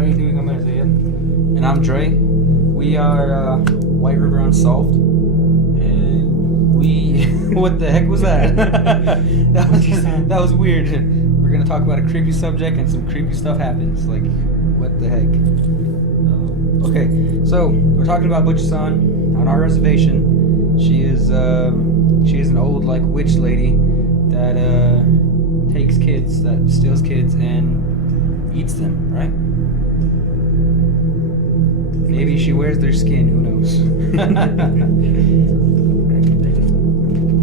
are you doing? I'm Isaiah. And I'm Dre. We are Whiteriver Unsolved. And we... what the heck was that? that was weird. We're going to talk about a creepy subject and some creepy stuff happens. Like, what the heck? Okay, so we're talking about Butch-san on our reservation. She is an old, like, witch lady that takes kids, that steals kids and eats them, right? Maybe she wears their skin, who knows?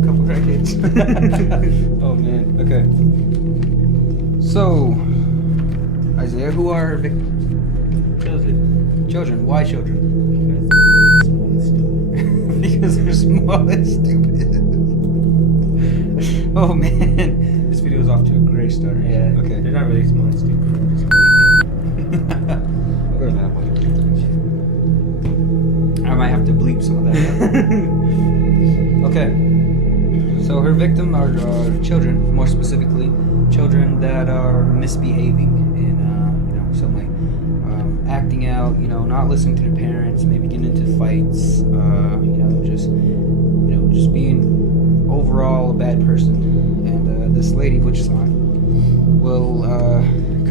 Couple crackheads. Oh man, okay. So, Isaiah, who are her victims? Children. Why children? Because they're small and stupid. Oh man, this video is off to a great start. Yeah. Okay. They're not really small and stupid. Or that way. I might have to bleep some of that. Okay. So her victim are children, more specifically, children that are misbehaving in, some way, acting out, not listening to their parents, maybe getting into fights, just being overall a bad person. And this lady, Butch-san, will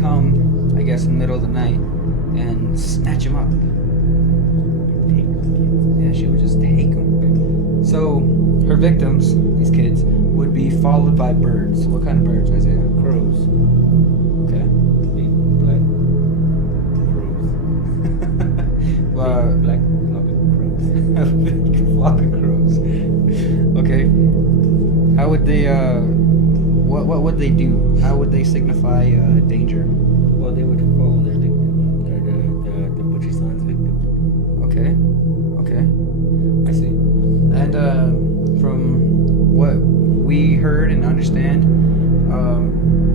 come, I guess, in the middle of the night and snatch him up. Yeah, she would just take them. So her victims, these kids, would be followed by birds. What kind of birds, Isaiah? Crows. Okay. Big black crows. Big black flock of crows. A big flock of crows. Okay. How would they? What would they do? How would they signify danger? Well, they would follow their victim. They're the Butch-san's victim. Okay. I see. And from what we heard and understand,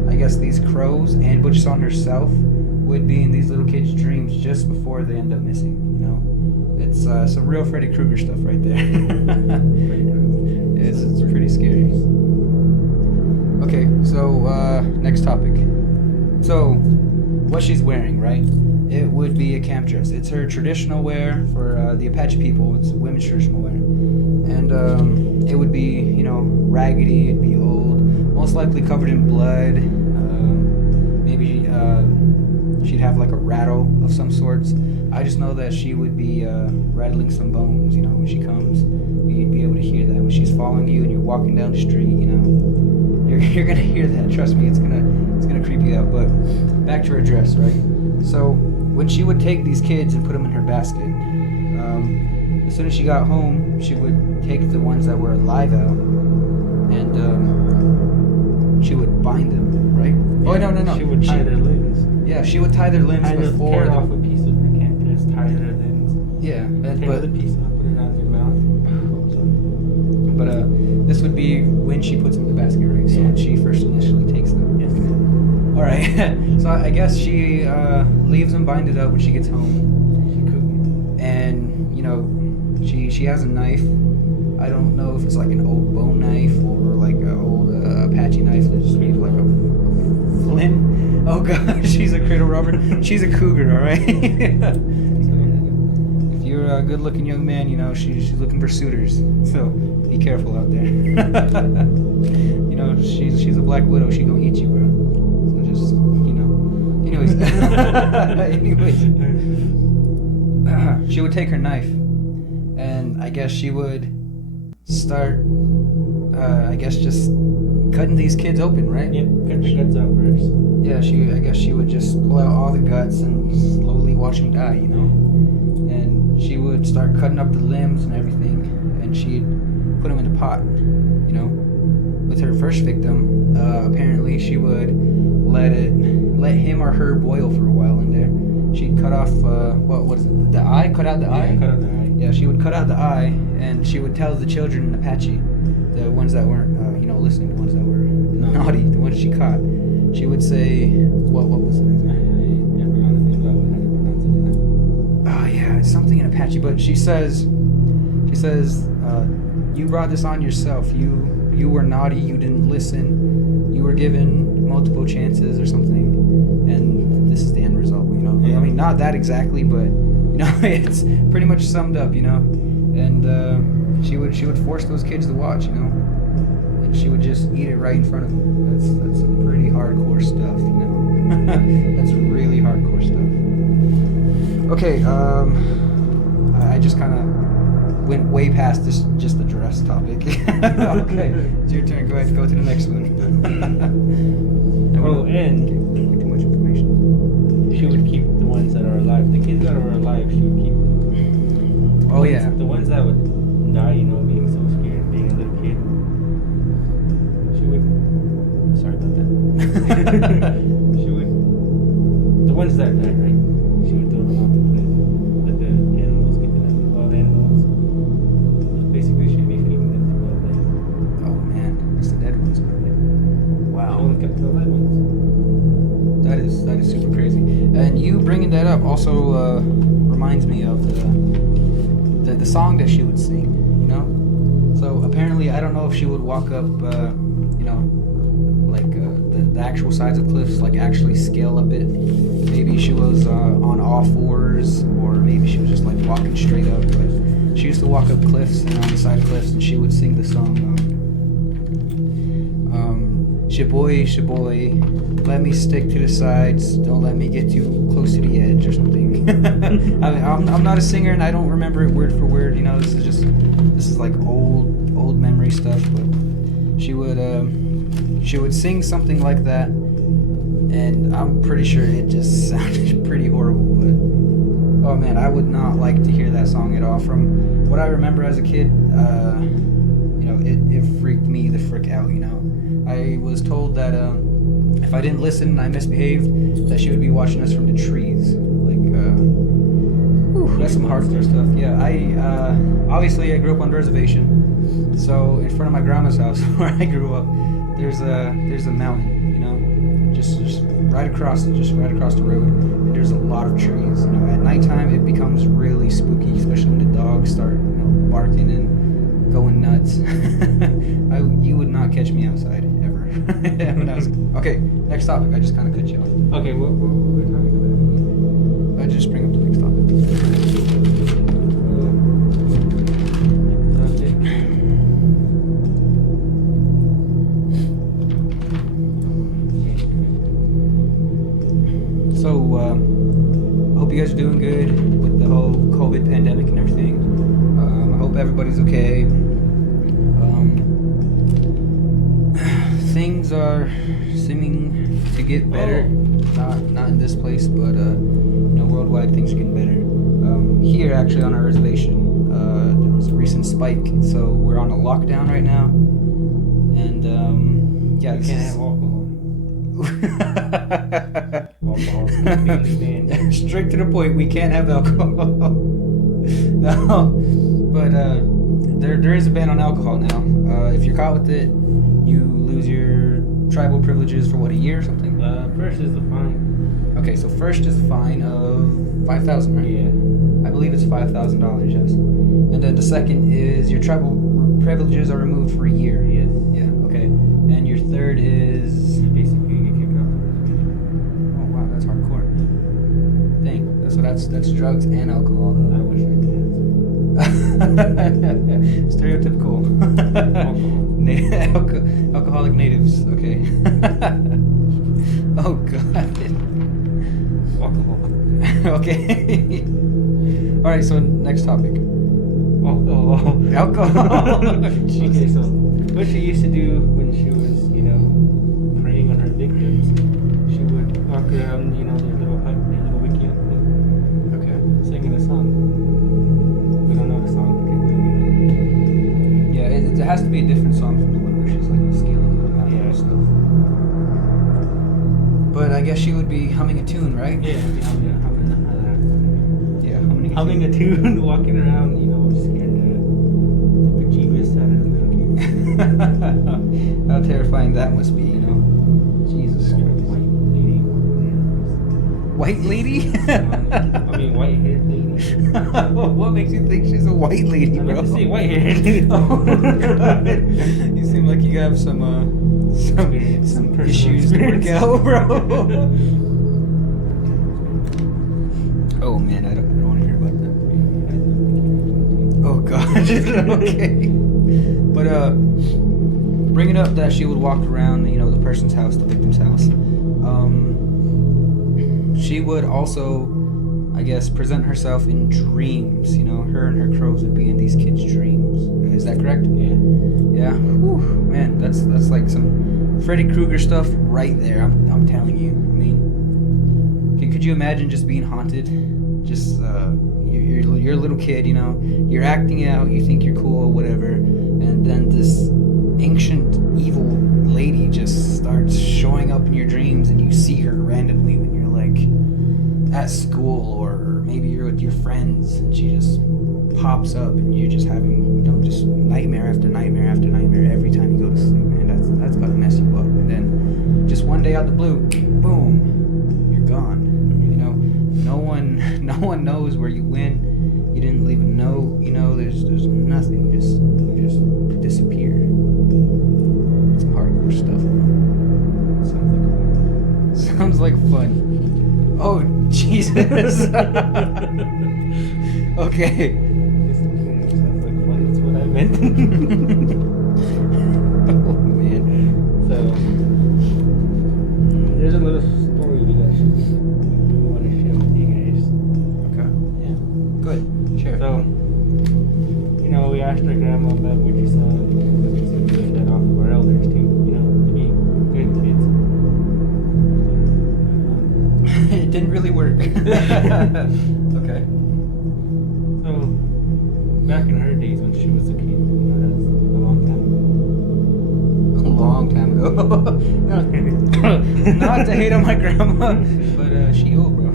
I guess these crows and Butch-san herself would be in these little kids' dreams just before they end up missing. It's some real Freddy Krueger stuff right there. It's pretty scary. Okay, so next topic. So, what she's wearing, right? It would be a camp dress. It's her traditional wear for the Apache people. It's women's traditional wear. And it would be, raggedy, it'd be old, most likely covered in blood. Maybe she'd have like a rattle of some sorts. I just know that she would be rattling some bones, when she comes. You'd be able to hear that. When she's following you and you're walking down the street, you're gonna hear that. Trust me, it's gonna creep you out. But back to her dress, right? So when she would take these kids and put them in her basket, as soon as she got home, she would take the ones that were alive out, and she would bind them, right? Yeah, Oh no! She would tie their limbs. Yeah, she would tie their limbs before. Tear off a piece of the camp dress, tie their limbs. Yeah, Tear the piece off, put it on their mouth. But this would be when she puts them in the basket, right? So when she first initially takes them. Yes. All right. So I guess she leaves them binded up when she gets home, and she has a knife. I don't know if it's like an old bone knife or like an old Apache knife that's just made like a flint. Oh god, she's a cradle robber. She's a cougar, all right. If you're a good-looking young man, she's looking for suitors. So be careful out there. She's a black widow. She gonna eat you, bro. So just Anyways, she would take her knife, and I guess she would start, just cutting these kids open, right? Yep, cut the guts out first. Yeah, I guess she would just pull out all the guts and slowly watch them die, And she would start cutting up the limbs and everything, and she'd put them in a pot, With her first victim, apparently she would let him or her boil for a while in there. She'd cut off, what is it, the eye? Cut out the eye? Yeah, cut out the eye. Yeah, she would cut out the eye, and she would tell the children in Apache, the ones that weren't, listening, the ones that were naughty, the ones she caught. She would say, what was it? I never know anything about how to pronounce it. Oh yeah, it's something in Apache, but she says, you brought this on yourself. You were naughty. You didn't listen. You were given multiple chances or something, and this is the end result. know. Yeah. I mean, not that exactly, but you know, it's pretty much summed up, you know. And she would force those kids to watch, you know, and she would just eat it right in front of them. That's some pretty hardcore stuff, you know. That's really hardcore stuff. Okay, I just kind of went way past this just the dress topic. Okay, it's your turn. Go ahead, go to the next one. Oh, and Too much information. she would keep the ones that are alive. The kids that are alive, she would keep them. Oh yeah. The ones that would die, you know, being so scared, being a little kid. She would. Sorry about that. She would. The ones that died, right? She would throw them off the cliff. Let the animals get to them. Wild animals. Basically, she'd be feeding them to wildlife. Oh man, it's the dead ones. She Wow. only kept the alive ones. That is super crazy. And you bringing that up also reminds me of the song that she would sing. You know. So apparently, I don't know if she would walk up, you know, like the actual sides of cliffs, like actually scale up it. Maybe she was on all fours, or maybe she was just like walking straight up. But she used to walk up cliffs and on the side cliffs, and she would sing the song. Shaboy, shaboy, let me stick to the sides. Don't let me get too close to the edge or something. I'm not a singer and I don't remember it word for word. You know, this is like old memory stuff. But she would sing something like that, and I'm pretty sure it just sounded pretty horrible. But oh man, I would not like to hear that song at all. From what I remember as a kid, you know, it freaked me the frick out. You know. I was told that if I didn't listen and I misbehaved, that she would be watching us from the trees. Like, that's some hardcore stuff. Yeah, obviously I grew up on the reservation, so in front of my grandma's house where I grew up, there's a mountain, you know, just right across the road, and there's a lot of trees. You know, at nighttime it becomes really spooky, especially when the dogs start, you know, barking and going nuts. You would not catch me outside ever. When I was okay. Next topic. I just kind of cut you off. Okay, what were we talking about? I just bring up the next topic. So, I hope you guys are doing good with the whole COVID pandemic and everything. I hope everybody's okay. Things are seeming to get better. Not in this place, but you know, worldwide things are getting better. Here, actually, on our reservation, there was a recent spike, so we're on a lockdown right now. And yeah, You can't have alcohol. Alcohol's completely banned. Straight to the point, we can't have alcohol. No, but there is a ban on alcohol now. If you're caught with it, you lose your tribal privileges for what, a year or something? First is the fine. Okay, so first is a fine of $5,000, right? Yeah. I believe it's $5,000, yes. And then the second is your tribal privileges are removed for a year. Yes. Yeah. Okay. And your third is Basically, you get kicked off the reservation. oh wow, that's hardcore. Dang. So that's drugs and alcohol I though. wish I could have Stereotypical. Alcoholic natives. Okay. Oh god. alcohol. Okay. All right. So next topic. Alcohol. Alcohol. Okay, so what she used to do when she was, you know, preying on her victims, she would walk around, you know, their little hut, their little wiki hut thing, Okay. singing a song. We don't know the song because we don't even. Yeah, it has to be a different song from the one where she's like scaling the mountain Yeah. and stuff. But I guess she would be humming a tune, right? Yeah, Yeah, humming a tune, walking around, you know, scaring the bejeebus out of the little kids. How terrifying that must be, you know? Jesus White Christ. lady walking White lady? around. I mean, white-haired lady. What makes you think she's a white lady, I bro? meant to say white-haired. Oh, God. You seem like you have some Experience, some personal issues to work experience. out, bro. man, I don't want to hear about that. I don't think you Oh God. Okay. But bringing up that she would walk around, the person's house, the victim's house. She would also, I guess, present herself in dreams. Her and her crows would be in these kids' dreams. Is that correct? Yeah. Yeah. Whew, man, that's like some Freddy Krueger stuff right there. I'm telling you. I mean, could you imagine just being haunted? Just you're a little kid, you're acting out, you think you're cool or whatever, and then this ancient evil lady just starts showing up in your dreams, and you see her randomly when you're like at school, or maybe you're with your friends, and she just pops up, and you're just having just nightmare after nightmare after nightmare every time you go to sleep. Man, that's gotta mess you up. And then just one day out the blue, boom, you're gone. No one knows where you went. You didn't leave a note. There's nothing. You just disappear. Some hardcore stuff. Sounds like fun. Oh Jesus. Okay. Sounds like fun. That's what I meant. Oh man. So there's a little story we want to share with you guys. Okay. Yeah. Good. Sure. So, we asked our grandma about what you saw, and we said we learned that off of our elders too, to be good kids. It didn't really work. Okay. So, back in her days when she was a kid, that's a long time A long time ago. Not to hate on my grandma, but she old, bro.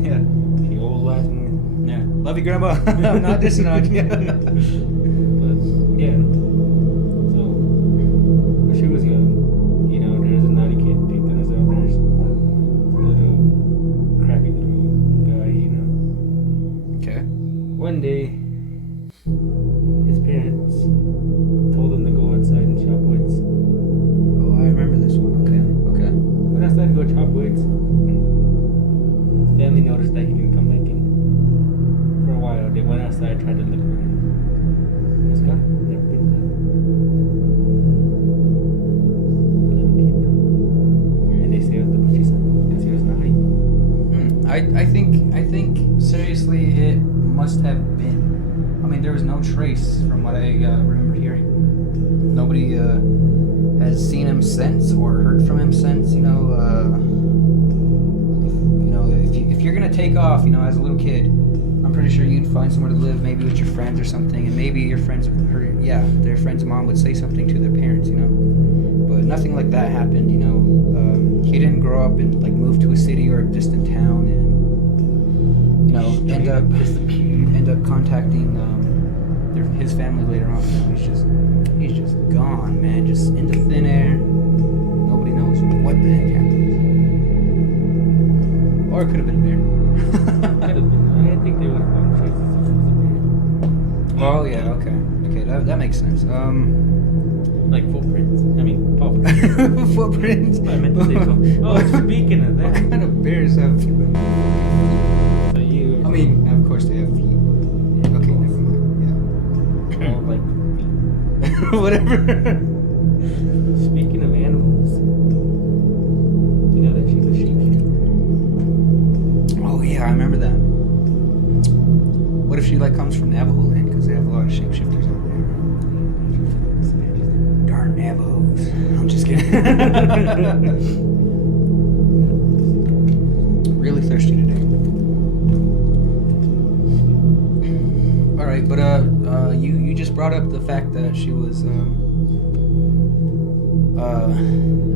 Yeah. She old laughing. Yeah. Love you, grandma. I'm not dissing on you. But, yeah. So, when she was young, there's a naughty kid picked on his elders. A little crappy little guy, Okay. One day, his parents told him to go outside and chop woods. Oh, I remember this one. Okay. Went outside to go chop woods. His family noticed that he didn't come back in. For a while, they went outside, tried to look for him. He was gone. Never been back. A little kid. And they say it was the butchie son because he was naughty. I think seriously it must have been. I mean, there was no trace from what I remember hearing. Nobody has seen him since or heard from him since. If you're gonna take off, as a little kid, I'm pretty sure you'd find somewhere to live, maybe with your friends or something, and maybe your friends, their friend's mom would say something to their parents, But nothing like that happened, He didn't grow up and move to a city or a distant town and end up contacting his family later on. He's just gone, man, just into thin air. Nobody knows what the heck happened. Or it could have been a bear. Could have been. I think they would have found traces if it was a bear. Oh yeah, okay, that makes sense. Like footprints. I mean, paw prints. Footprints. I meant to say so. Oh, speaking of that. What kind of bears have? So you. I mean, of course they have feet. Okay, never mind. All like Yeah. Whatever. Speaking of animals, you know that she's a shapeshifter. Oh yeah, I remember that. What if she comes from Navajo land, because they have a lot of shapeshifters out there? Darn Navajos. I'm just kidding. Really thirsty today. All right, but you just brought up the fact that she was a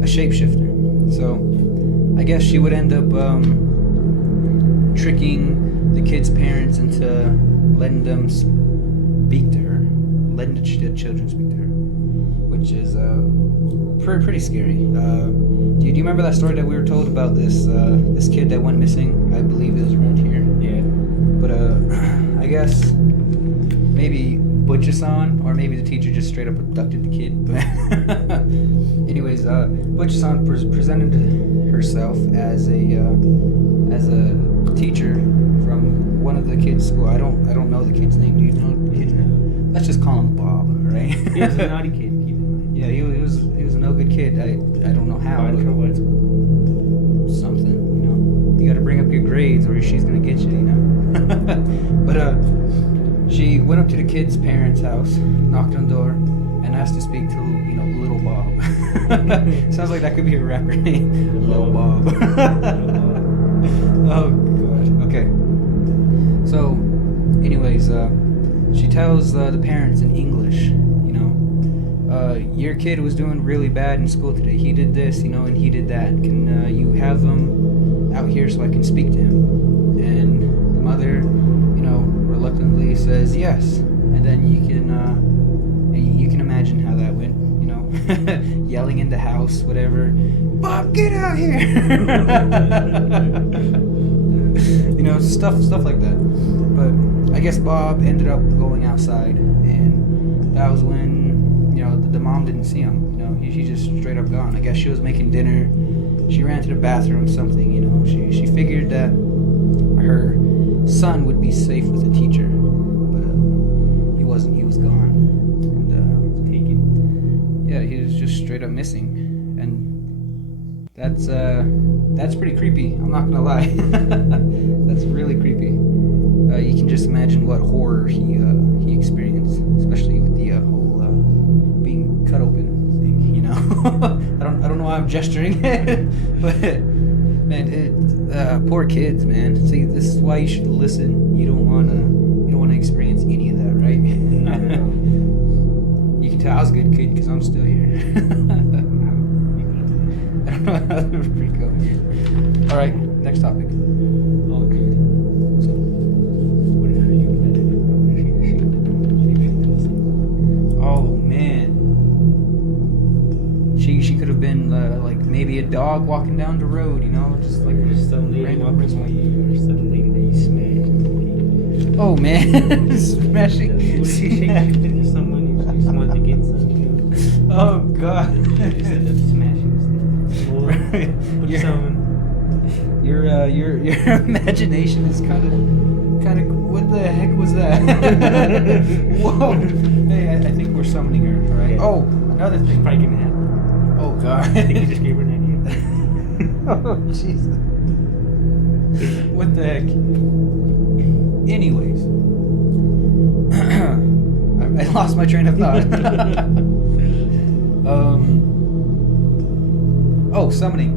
shapeshifter. So I guess she would end up tricking the kids' parents into letting them speak to her, letting the children speak to her, which is pretty scary. Do you remember that story that we were told about this kid that went missing? I believe it was around here. Yeah. But I guess maybe Butch-san, or maybe the teacher just straight up abducted the kid. Anyways, Butch-san presented herself as a teacher from one of the kids' school. I don't know the kid's name. Do you know the kid's name? Let's just call him Bob, all right? He was a naughty kid. Keep in mind. Yeah, he was a no good kid. I don't know how. Got in trouble at school. Something, you know. You got to bring up your grades, or she's gonna get you, you know. But she went up to the kid's parents' house, knocked on the door, and asked to speak to Little Bob. Sounds like that could be a rapper name. Little Bob. Oh god. Okay. So, anyways, she tells the parents in English, your kid was doing really bad in school today. He did this, and he did that. Can you have him out here so I can speak to him? And the mother, reluctantly says yes. And then you can imagine how that went, yelling in the house, whatever. Bob, get out here! Stuff like that. But I guess Bob ended up going outside, and that was when the mom didn't see him. He just straight up gone. I guess she was making dinner. She ran to the bathroom, something. She figured that her son would be safe with the teacher, but he wasn't. He was gone, and Taken. yeah, he was just straight up missing, and that's pretty creepy. I'm not gonna lie. That's really creepy. You can just imagine what horror he experienced, especially with the whole being cut open thing. I don't know why I'm gesturing, but man, poor kids, man. See, this is why you should listen. You don't wanna experience any of that, right? You can tell I was a good kid because I'm still here. I don't know how to freak out here. All right, next topic. Oh, dude. So, what if you met it? Oh man, she could have been like maybe a dog walking down the road, just like There's some lady random walking by you, or some lady that you smash. Oh man, smashing. What if you shake hands with someone you just want to get some, Oh god. You end up smashing this thing. Right. Put Your- some. Your imagination is kind of. What the heck was that? Whoa! Hey, I think we're summoning her. All right. Yeah. Oh, another thing. Probably gonna happen. Oh god. I think you just gave her an idea. Oh Jesus. What the heck? Anyways, I lost my train of thought. Summoning.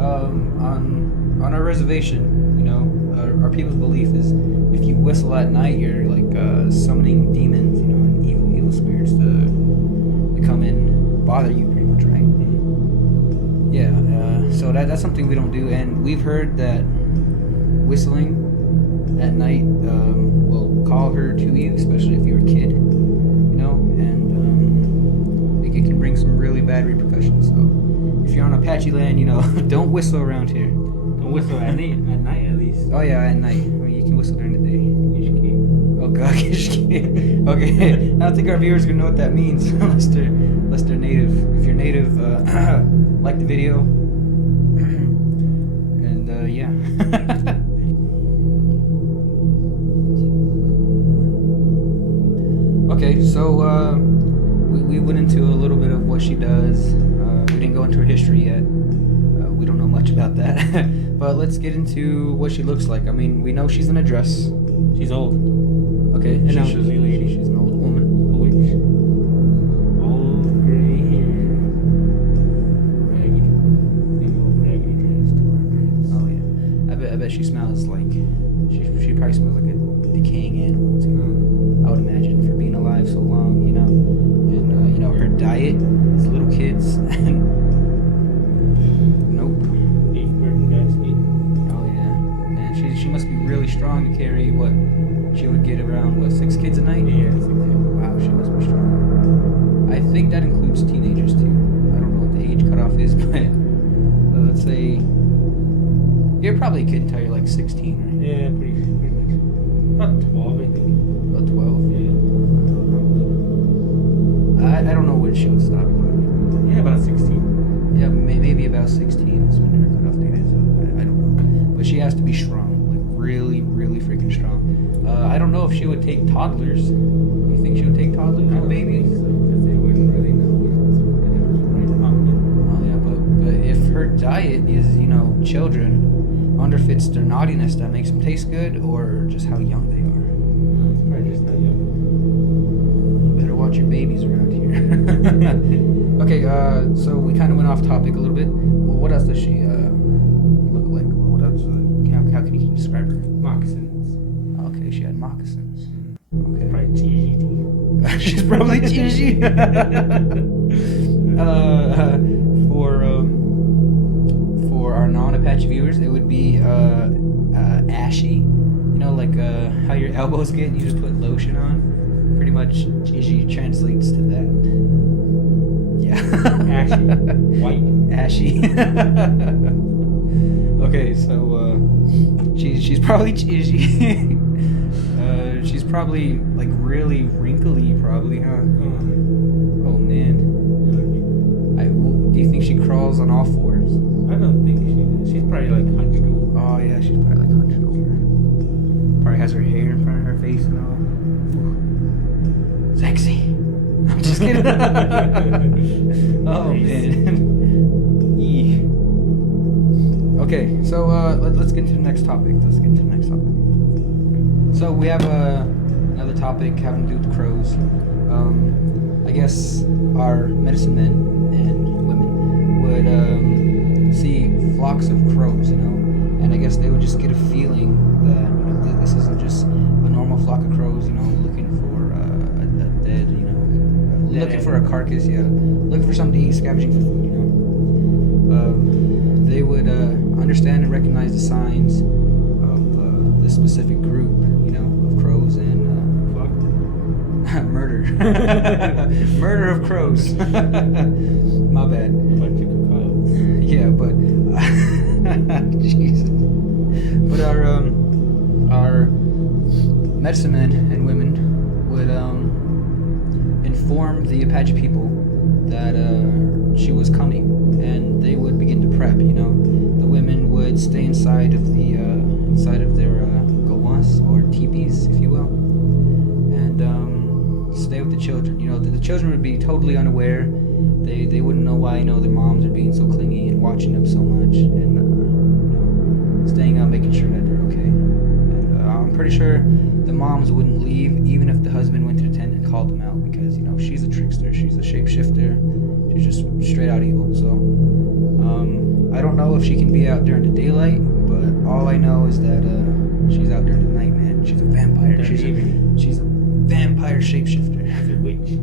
On our reservation, our people's belief is if you whistle at night, you're like summoning demons, and evil spirits to come and bother you, pretty much, right? Yeah. So that's something we don't do, and we've heard that whistling at night will call her to you, especially if you're a kid, and it can bring some really bad repercussions. So if you're on Apache land, don't whistle around here. Don't whistle at night at least. Oh yeah, at night. I mean, you can whistle during the day. You should keep. Oh god, okay. I don't think our viewers are gonna know what that means unless they're native. If you're native, like the video. And yeah. Okay, so we went into a little bit of what she does. We didn't go into her history yet. We don't know much about that. But let's get into what she looks like. I mean, we know she's in a dress. She's old. Okay, She's now a lady. she's an old woman. A witch. Old gray hair. Raggedy. Maybe old raggedy dress. Torn dress. Oh yeah, I bet she smells like she probably smells like a decaying animal too. I would imagine for being alive so long, and her diet is little kids. Nope. Beef burden basket. Oh yeah, man, she must be really strong to carry what she would get around 6 kids a night. Yeah, that's exactly. Wow, she must be strong. I think that includes teenagers too. I don't know what the age cutoff is, but let's say you're probably a kid until you're like 16, right? Yeah, pretty much. About 12, I think. About 12. Yeah. I don't know when she would stop. Yeah, about 16. Yeah, maybe about 16 is when her cutoff date is. I don't know. But she has to be strong, like really, really freaking strong. I don't know if she would take toddlers. You think she would take toddlers I or don't babies? think so, because they wouldn't really know what the difference right or wrong. Oh yeah, but if her diet is, you know, children, I wonder if it's their naughtiness that makes them taste good or just how young they are. No, it's probably just how young. You better watch your babies around here. Okay, so we kind of went off topic a little bit. Well, what else does she look like? What else? How can you describe her? Moccasins. Okay, she had moccasins. Okay. Probably cheesy. She's probably cheesy. For our non-Apache viewers, it would be ashy. You know, like how your elbows get, and you just put lotion on. Pretty much, cheesy translates to that. Yeah. Ashy. White. Ashy. Okay, so she's probably cheesy. She's probably like really wrinkly, probably, huh? Oh man. Do you think she crawls on all fours? I don't think she does. She's probably like hunched over. Oh yeah, she's probably like hunched over. Probably has her hair in front of her face and all. Sexy. I'm just kidding. Oh man. Eee. Okay, so let's get into the next topic. So we have another topic having to do with crows. I guess our medicine men and women would see flocks of crows, you know, and I guess they would just get a feeling that, you know, this isn't just a normal flock of crows, you know, looking for a dead, you know, looking for a carcass, yeah, looking for something to eat, scavenging for food, you know. They would understand and recognize the signs of this specific group, you know, of crows and murder. Murder of crows. My bad. Bunch of cows. Yeah, but Jesus. But our medicine men and women would inform the Apache people that she was coming, and they would begin to prep. You know, the women would stay inside of their gowans or teepees, if you will, and stay with the children. You know, the children would be totally unaware. They wouldn't know why, you know, their moms are being so clingy and watching them so much, and you know, staying out, making sure that they're okay. And I'm pretty sure the moms wouldn't leave even if the husband went to the tent and called them out, because, you know, she's a trickster, she's a shapeshifter, she's just straight out evil. So I don't know if she can be out during the daylight, but all I know is that she's out during the night, man. She's a vampire. She's a vampire shapeshifter. She's a witch.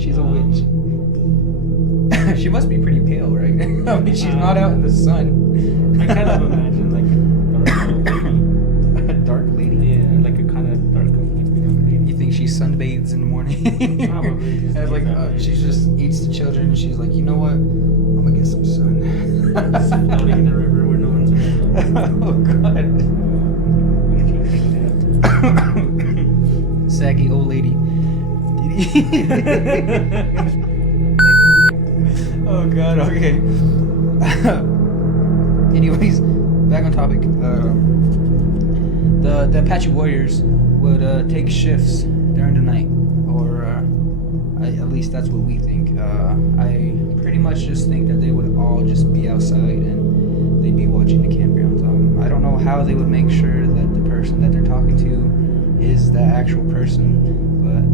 She's a witch. She must be pretty pale, right? I mean, she's not out in the sun. I kind of imagine like a dark old lady. A dark lady? Yeah, like a kind of dark young lady. You think she sunbathes in the morning? Probably. Just And like she just eats the children, and she's like, you know what? I'm gonna get some sun. Floating in the river where no one's around. Oh God. Saggy old lady. Oh God. Okay. Anyways, back on topic. The Apache warriors would take shifts during the night, or at least that's what we think. I pretty much just think that they would all just be outside and they'd be watching the campgrounds. I don't know how they would make sure that the person that they're talking to is the actual person, but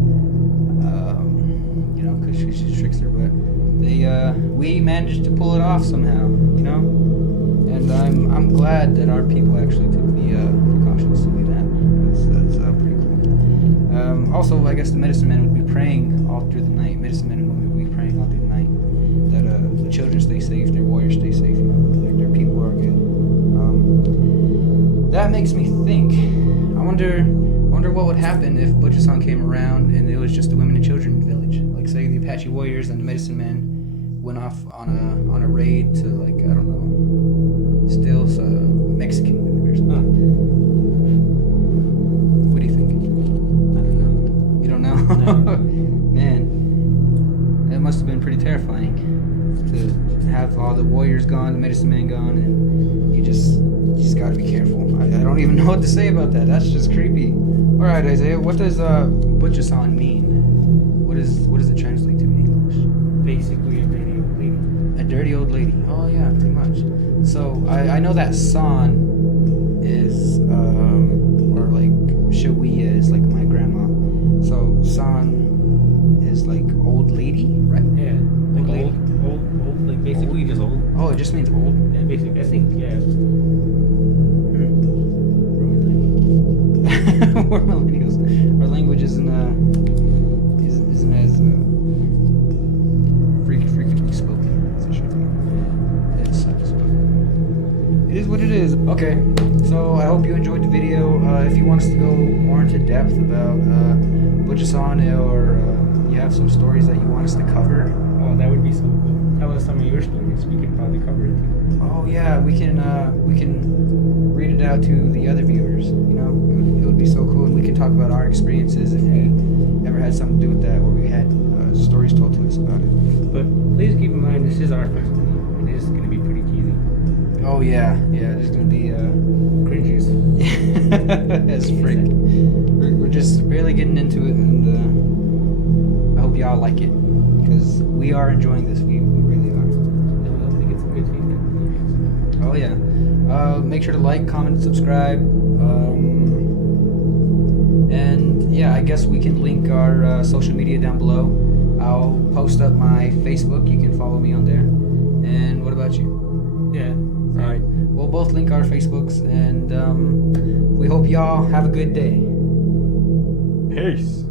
you know, because she's a trickster. But we managed to pull it off somehow, you know. And I'm glad that our people actually took the precautions to do that. That's pretty cool. Also, I guess the medicine men would be praying all through the night. Medicine men and women would be praying all through the night that the children stay safe, their warriors stay safe, you know, their people are good. That makes me think. I wonder what would happen if Butcher-san came around and it was just the women and children in the village. Like, say the Apache warriors and the medicine men went off on a raid to, like, I don't know, steal some Mexican women or something. What do you think? I don't know. You don't know? No. Man, that must have been pretty terrifying. to have all the warriors gone, the medicine man gone, and you just gotta be careful. I don't even know what to say about that. That's just creepy. All right, Isaiah, what does Butchasan mean? What does it translate to in English? Basically, a dirty old lady. A dirty old lady. Oh yeah, pretty much. So I know that san is or like shawiya is like my grandma. So san is like old lady, right? Yeah, like Old old, like basically just old. Oh, it just means old. Yeah, basically, I think, yeah. We're millennials. Our language isn't as frequently spoken as it should be. It sucks, but it is what it is. Okay, so I hope you enjoyed the video. If you want us to go more into depth about Butchasan, or you have some stories that you want us to cover. Oh, that would be so cool. Tell us some of your stories. We could probably cover it too. Oh yeah, we can read it out to the other viewers. You know, it would be so cool, and we can talk about our experiences if we ever had something to do with that, or we had stories told to us about it. But please keep in mind, this is our first video, and it is going to be pretty cheesy. Oh yeah, there's gonna be Cringes. as frick. We're just barely getting into it, and I hope y'all like it, because we are enjoying this. We really are. And we hope to get some good feedback. Oh yeah. Make sure to like, comment, subscribe. And yeah, I guess we can link our social media down below. I'll post up my Facebook. You can follow me on there. And what about you? Yeah. All right. We'll both link our Facebooks, and we hope y'all have a good day. Peace.